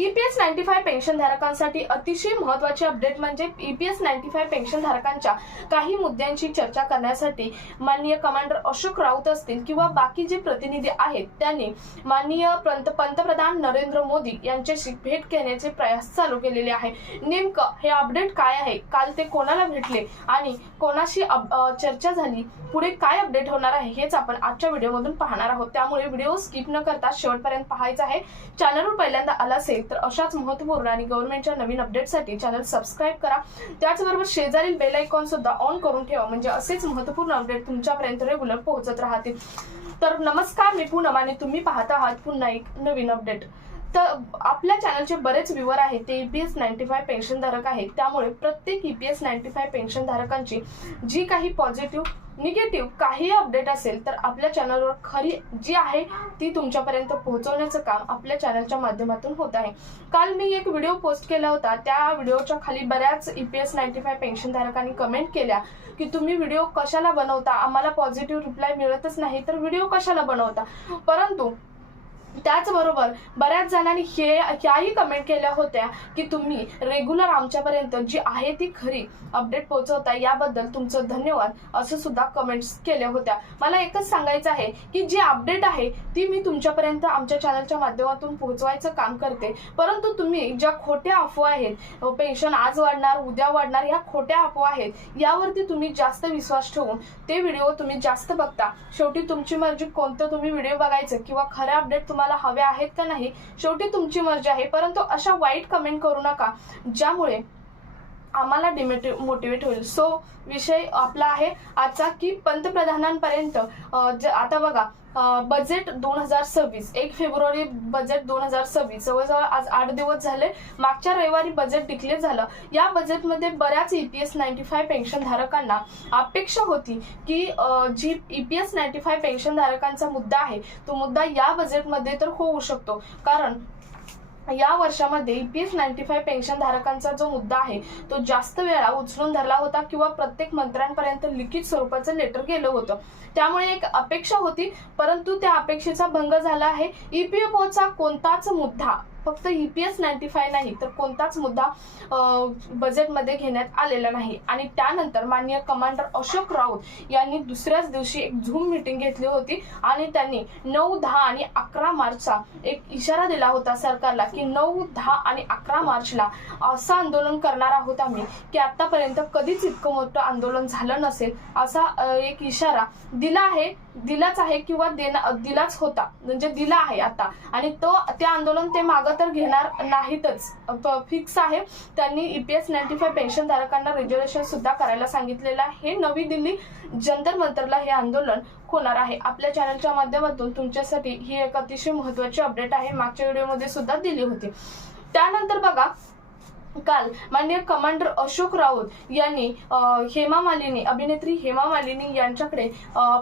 EPS ninety five pension धारकांसाठी अतिशय महत्वाची अपडेट म्हणजे ईपीएस नाईन्टी फाय पेन्शन धारकांच्या काही मुद्द्यांची चर्चा करण्यासाठी माननीय कमांडर अशोक राऊत असतील किंवा बाकी जे प्रतिनिधी आहेत त्यांनी माननीय पंत पंतप्रधान नरेंद्र मोदी यांच्याशी भेट घेण्याचे प्रयास चालू केलेले आहे नेमकं हे अपडेट काय आहे? काल ते कोणाला भेटले? आणि कोणाशी अप- चर्चा झाली? पुढे काय अपडेट होणार आहे? हेच आपण आजच्या व्हिडिओमधून पाहणार आहोत. त्यामुळे व्हिडिओ स्किप न करता शेवटपर्यंत पाहायचा आहे. चॅनलवर पहिल्यांदा आला असेल तर अशाच महत्त्वपूर्ण आणि गव्हर्नमेंटच्या नवीन अपडेटसाठी चॅनल सबस्क्राईब करा. त्याचबरोबर शेजारील बेल आयकॉन सुद्धा ऑन करून ठेवा. म्हणजे असेच महत्त्वपूर्ण अपडेट तुमच्यापर्यंत रेग्युलर पोहोचत राहतील. तर नमस्कार मी पूनम आणि तुम्ही पाहत आहात पुन्हा एक नवीन अपडेट तर आपल्या चॅनलचे बरेच व्ह्युअर आहेत ते ईपीएस नाईन्टी फाय पेन्शन धारक आहेत. त्यामुळे प्रत्येक ईपीएस नाईन्टी फाय पेन्शन धारकांची जी काही पॉझिटिव्ह निगेटिव्ह काही अपडेट असेल तर आपल्या चॅनलवर खरी जी आहे ती तुमच्यापर्यंत पोहोचवण्याचं काम आपल्या चॅनलच्या माध्यमातून होत आहे. काल मी एक व्हिडिओ पोस्ट केला होता. त्या व्हिडिओच्या खाली बऱ्याच E ईपीएस नाईन्टी फाय पेन्शनधारकांनी कमेंट केल्या की तुम्ही व्हिडिओ कशाला बनवता? आम्हाला पॉझिटिव्ह रिप्लाय मिळतच नाही तर व्हिडिओ कशाला बनवता? परंतु त्याचबरोबर बऱ्याच जणांनी हे ह्याही कमेंट केल्या होत्या की तुम्ही रेग्युलर आमच्यापर्यंत जी आहे ती खरी अपडेट पोहोचवता याबद्दल तुमचं धन्यवाद असं सुद्धा कमेंट्स केल्या होत्या. मला एकच सांगायचं आहे की जी अपडेट आहे ती मी तुमच्यापर्यंत आमच्या चॅनलच्या माध्यमातून पोहोचवायचं काम करते. परंतु तुम्ही ज्या खोट्या अफवा आहेत पेन्शन आज वाढणार उद्या वाढणार ह्या खोट्या अफवा आहेत यावरती तुम्ही जास्त विश्वास ठेवून ते व्हिडिओ तुम्ही जास्त बघता. शेवटी तुमची मर्जी कोणतं तुम्ही व्हिडिओ बघायचं किंवा खऱ्या अपडेट तुम्हाला हव्या आहेत का नाही शेवटी तुमची मर्जी आहे. परंतु अशा वाईट कमेंट करू नका ज्यामुळे आम्हाला डिमोटिव मोटिवेट होईल. सो विषय आपला आहे आजचा की पंतप्रधानांपर्यंत आता बघा बजेट दोन हजार सव्वीस. एक फेब्रुवारी बजेट दोन हजार सव्वीस. जवळजवळ आज आठ दिवस झाले. मागच्या रविवारी बजेट डिक्लेअर झालं. या बजेटमध्ये बऱ्याच ईपीएस नाईन्टी फाय पेन्शन धारकांना अपेक्षा होती की अं, जी ईपीएस नाईन्टी फाय पेन्शन धारकांचा मुद्दा आहे तो मुद्दा या बजेटमध्ये तर होऊ शकतो. कारण या वर्षामध्ये ईपीएस नाईन्टी फाय पेन्शन धारकांचा जो मुद्दा आहे तो जास्त वेळा उचलून धरला होता किंवा प्रत्येक मंत्र्यांपर्यंत लिखित स्वरूपाचं लेटर गेलं होतं. त्यामुळे एक अपेक्षा होती परंतु त्या अपेक्षेचा भंग झाला आहे. ईपीएफओचा कोणताच मुद्दा फक्त ईपीएस नाईन्टी फाय नाही तर कोणताच मुद्दा बजेटमध्ये घेण्यात आलेला नाही. आणि त्यानंतर माननीय कमांडर अशोक राऊत यांनी दुसऱ्याच दिवशी एक झूम मीटिंग घेतली होती आणि त्यांनी नऊ दहा आणि अकरा मार्चचा एक इशारा दिला होता सरकारला की नऊ दहा आणि अकरा मार्चला असं आंदोलन करणार आहोत आम्ही की आतापर्यंत कधीच इतकं मोठं आंदोलन झालं नसेल असा एक इशारा दिला आहे दिलाच आहे किंवा देना दिलाच होता. म्हणजे दिला आहे आता. आणि तो ते आंदोलन ते मागत तर घेणार नाहीतच. फिक्स आहे. त्यांनी E EPS ninety five pension धारकांना रिझर्वेशन सुद्धा करायला सांगितलेलं आहे. हे नवी दिल्ली जंतर मंतरला हे आंदोलन होणार आहे. आपल्या चॅनलच्या माध्यमातून तुमच्यासाठी ही एक अतिशय महत्वाची अपडेट आहे. मागच्या व्हिडिओमध्ये सुद्धा दिली होती. त्यानंतर बघा काल माननीय कमांडर अशोक राऊत यांनी हेमा मालिनी अभिनेत्री हेमा मालिनी यांच्याकडे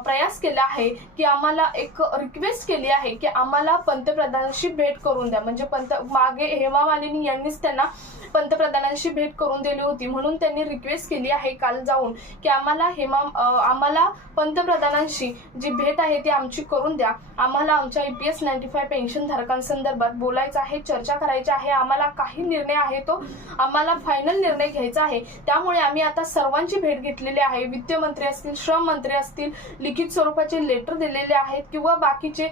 प्रयास केला आहे की आम्हाला एक रिक्वेस्ट केली आहे की आम्हाला पंतप्रधानांशी भेट करून द्या. म्हणजे पंत मागे हेमा मालिनी यांनीच त्यांना पंतप्रधानांशी भेट करून दिली होती. म्हणून त्यांनी रिक्वेस्ट केली आहे काल जाऊन की आम्हाला हेमा आम्हाला पंतप्रधानांशी जी भेट आहे ती आमची करून द्या. आम्हाला आमच्या ईपीएस नाईन्टी फाय पेन्शन धारकांसंदर्भात बोलायचं आहे चर्चा करायची आहे. आम्हाला काही निर्णय आहे तो आम्हाला फायनल निर्णय घ्यायचा आहे. त्यामुळे आम्ही आता सर्वांची भेट घेतलेली आहे. वित्त मंत्री असतील श्रम मंत्री असतील लिखित स्वरूपाचे लेटर दिलेले आहेत किंवा बाकीचे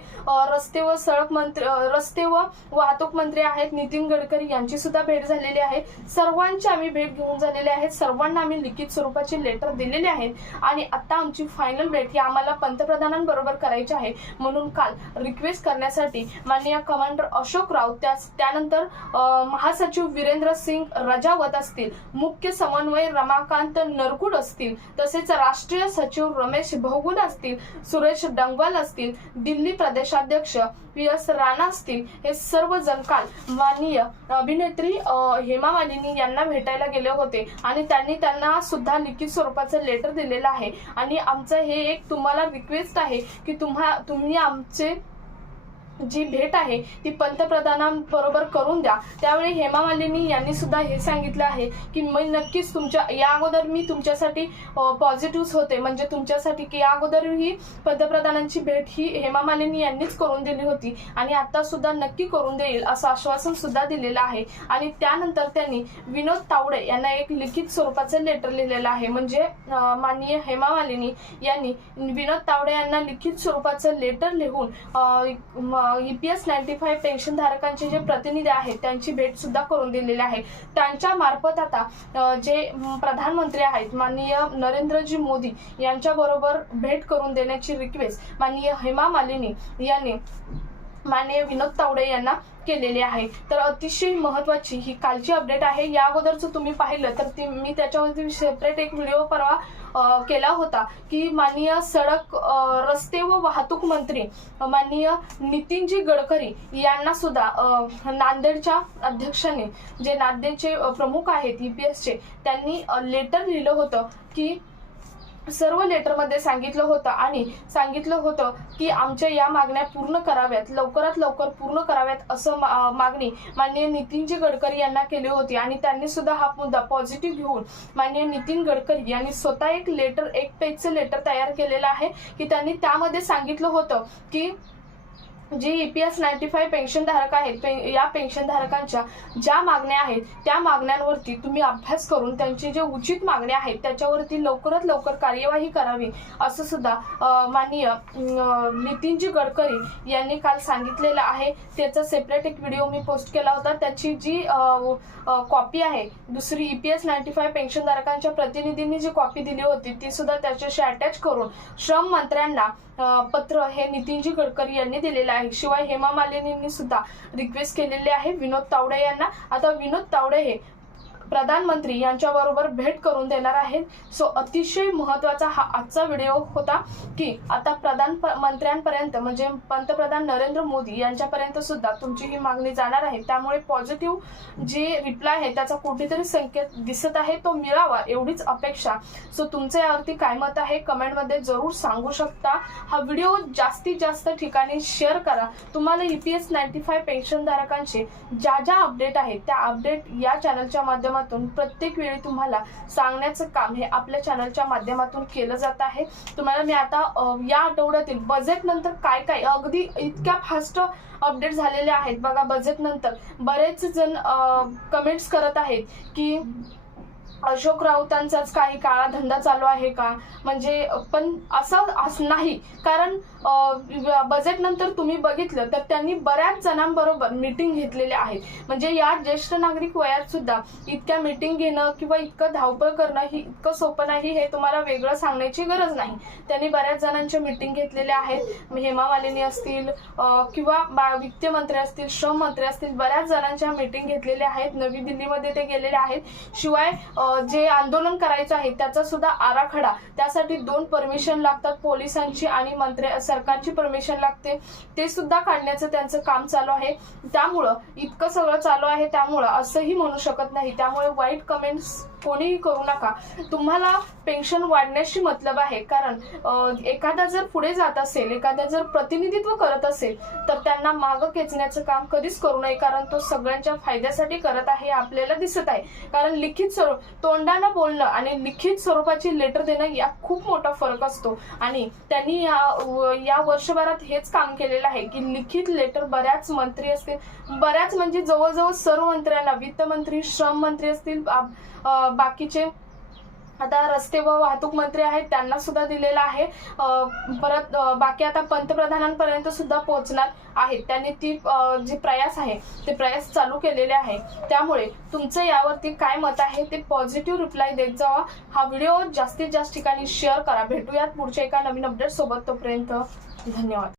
रस्ते व सडक मंत्री रस्ते व वाहतूक मंत्री आहेत. नितीन गडकरी यांची सुद्धा भेट झालेली आहे. सर्वांची आम्ही भेट घेऊन झालेले आहेत सर्वांना आम्ही लिखित स्वरूपाचे लेटर दिलेले आहेत. आणि आता आमची फायनल भेट ही आम्हाला पंतप्रधानांबरोबर करायची आहे. म्हणून काल रिक्वेस्ट करण्यासाठी माननीय कमांडर अशोक राऊत त्यानंतर महासचिव वीरेंद्र सिंग रजावत असतील. मुख्य समन्वय रमाकांत नरकुड असतील. तसेच राष्ट्रीय सचिव रमेश भोगुल असतील. सुरेश डंगवाल असतील. दिल्ली प्रदेशाध्यक्ष पी एस राणा असतील. हे सर्व जण काल माननीय अभिनेत्री हेमा मालिनी यांना भेटायला गेले होते. आणि त्यांनी त्यांना सुद्धा लिखित स्वरूपाचं लेटर दिलेलं आहे. आणि आमचं हे एक तुम्हाला रिक्वेस्ट आहे की तुम्हा तुम्ही आमचे जी भेट आहे ती पंतप्रधानांबरोबर करून द्या. त्यावेळी हेमा मालिनी यांनी सुद्धा हे सांगितलं आहे की मी नक्कीच तुमच्या या अगोदर मी तुमच्यासाठी पॉझिटिव्ह होते. म्हणजे तुमच्यासाठी की या अगोदर ही पंतप्रधानांची भेट ही हेमा मालिनी यांनीच करून दिली होती. आणि आता सुद्धा नक्की करून देईल असं आश्वासन सुद्धा दिलेलं आहे. आणि त्यानंतर त्यांनी विनोद तावडे यांना एक लिखित स्वरूपाचं लेटर लिहिलेलं आहे. म्हणजे माननीय हेमा मालिनी यांनी विनोद तावडे यांना लिखित स्वरूपाचं लेटर लिहून ईपीएस नाईन्टी फाईव्ह पेन्शन धारकांचे जे प्रतिनिधी आहेत त्यांची भेट सुद्धा करून दिलेली आहे. त्यांच्या मार्फत आता जे प्रधानमंत्री आहेत माननीय नरेंद्रजी मोदी यांच्याबरोबर भेट करून देण्याची रिक्वेस्ट माननीय हेमा मालिनी यांनी माननीय विनोद तावडे यांना केलेली आहे. तर अतिशय महत्वाची ही कालची अपडेट आहे. या अगोदरचं तुम्ही पाहिलं तर ती मी त्याच्यावरती सेपरेट एक व्हिडिओ परवा केला होता की माननीय सडक रस्ते व वाहतूक मंत्री माननीय नितीनजी गडकरी यांना सुद्धा नांदेडच्या अध्यक्षाने जे नांदेडचे प्रमुख आहेत ईपीएसचे त्यांनी लेटर लिहिलं होतं की सर्व लेटरमध्ये सांगितलं होतं आणि सांगितलं होतं की आमच्या या मागण्या पूर्ण कराव्यात लवकरात लवकर पूर्ण कराव्यात असं मा- मागणी माननीय नितीनजी गडकरी यांना केली होती. आणि त्यांनी सुद्धा हा मुद्दा पॉझिटिव्ह घेऊन माननीय नितीन गडकरी यांनी स्वतः एक लेटर एक पेजचं लेटर तयार केलेलं आहे की त्यांनी त्यामध्ये सांगितलं होतं की जे ईपीएस नाईन्टी फाईव्ह पेन्शन धारक आहेत पे- या पेन्शन धारकांच्या ज्या मागण्या आहेत त्या मागण्यांवरती तुम्ही अभ्यास करून त्यांची जे उचित मागण्या आहेत त्याच्यावरती लवकरात लवकर कार्यवाही करावी असं सुद्धा माननीय नितीनजी गडकरी यांनी काल सांगितलेलं आहे. त्याचा सेपरेट एक व्हिडिओ मी पोस्ट केला होता. त्याची जी कॉपी आहे दुसरी ई पी नाईन्टी फाईव्ह पेन्शनधारकांच्या प्रतिनिधींनी जी कॉपी दिली होती ती सुद्धा त्याच्याशी अटॅच करून श्रम मंत्र्यांना पत्र हे नितीनजी गडकरी यांनी दिलेलं आहे. शिवाय हेमा मालिनींनी सुद्धा रिक्वेस्ट केलेली आहे. विनोद तावडे यांना. आता विनोद तावडे हे प्रधानमंत्री यांच्याबरोबर भेट करून देणार आहेत. सो अतिशय महत्त्वाचा हा आजचा व्हिडिओ होता की आता प्रधान मंत्र्यांपर्यंत म्हणजे पंतप्रधान नरेंद्र मोदी यांच्यापर्यंत सुद्धा तुमची ही मागणी जाणार आहे. त्यामुळे पॉझिटिव्ह जे रिप्लाय आहे त्याचा कुठेतरी संकेत दिसत आहे तो मिळावा एवढीच अपेक्षा. सो तुमचं यावरती काय मत आहे कमेंटमध्ये जरूर सांगू शकता. हा व्हिडिओ जास्तीत जास्त ठिकाणी शेअर करा. तुम्हाला E P S ninety five पेन्शनधारकांचे ज्या ज्या अपडेट आहेत त्या अपडेट या चॅनलच्या माध्यमातून प्रत्येक वेळी तुम्हाला सांगण्याचं काम हे आपल्या चॅनलच्या माध्यमातून केलं जात आहे. तुम्हाला मी आता या आठवड्यातील बजेट नंतर काय काय अगदी इतक्या फास्ट अपडेट झालेले आहेत बघा बजेट नंतर. बरेच जण कमेंट्स करत आहेत की अशोक राऊतांचाच काही काळा धंदा चालू आहे का? म्हणजे पण असं नाही. कारण बजेट नंतर तुम्ही बघितलं तर त्यांनी बऱ्याच जणांबरोबर मीटिंग घेतलेल्या आहेत. म्हणजे या ज्येष्ठ नागरिक वयात सुद्धा इतक्या मीटिंग घेणं किंवा इतकं धावपळ करणं ही इतकं सोपं नाही हे तुम्हाला वेगळं सांगण्याची गरज नाही. त्यांनी बऱ्याच जणांच्या मीटिंग घेतलेल्या आहेत. हेमा मालिनी असतील किंवा बा- वित्त मंत्री असतील श्रम मंत्री असतील बऱ्याच जणांच्या मीटिंग घेतलेल्या आहेत. नवी दिल्लीमध्ये ते गेलेले आहेत. शिवाय जे आंदोलन करायचं आहे त्याचा सुद्धा आराखडा. त्यासाठी दोन परमिशन लागतात पोलिसांची आणि मंत्री सरकारची परमिशन लागते ते सुद्धा काढण्याचं त्यांचं काम चालू आहे. त्यामुळं इतकं सगळं चालू आहे त्यामुळं असंही म्हणू शकत नाही. त्यामुळे वाईट कमेंट्स कोणीही करू नका. तुम्हाला पेन्शन वाढण्याशी मतलब आहे. कारण एखादा जर पुढे जात असेल एखादा जर प्रतिनिधित्व करत असेल तर त्यांना मागं खेचण्याचं काम कधीच करू नये. कारण तो सगळ्यांच्या फायद्यासाठी करत आहे हे आपल्याला दिसत आहे. कारण लिखित स्वरूप तोंडानं बोलणं आणि लिखित स्वरूपाची लेटर देणं या खूप मोठा फरक असतो. आणि त्यांनी या या वर्षभरात हेच काम केलेलं आहे की लिखित लेटर बऱ्याच मंत्री असतील. बऱ्याच म्हणजे जवळजवळ सर्व मंत्र्यांना वित्त मंत्री श्रम मंत्री असतील बाकीचे आता रस्ते व वाहतूक मंत्री आहेत त्यांना सुद्धा दिलेला आहे. परत बाकी आता पंतप्रधानांपर्यंत सुद्धा पोहोचणार आहेत. त्यांनी ती जी जे प्रयास आहे ते प्रयास चालू केलेले आहे. त्यामुळे तुमचं यावरती काय मत आहे ते पॉझिटिव्ह रिप्लाय देत जावा. हा व्हिडिओ जास्तीत जास्त ठिकाणी शेअर करा. भेटूयात पुढच्या एका नवीन अपडेट सोबत. तोपर्यंत धन्यवाद.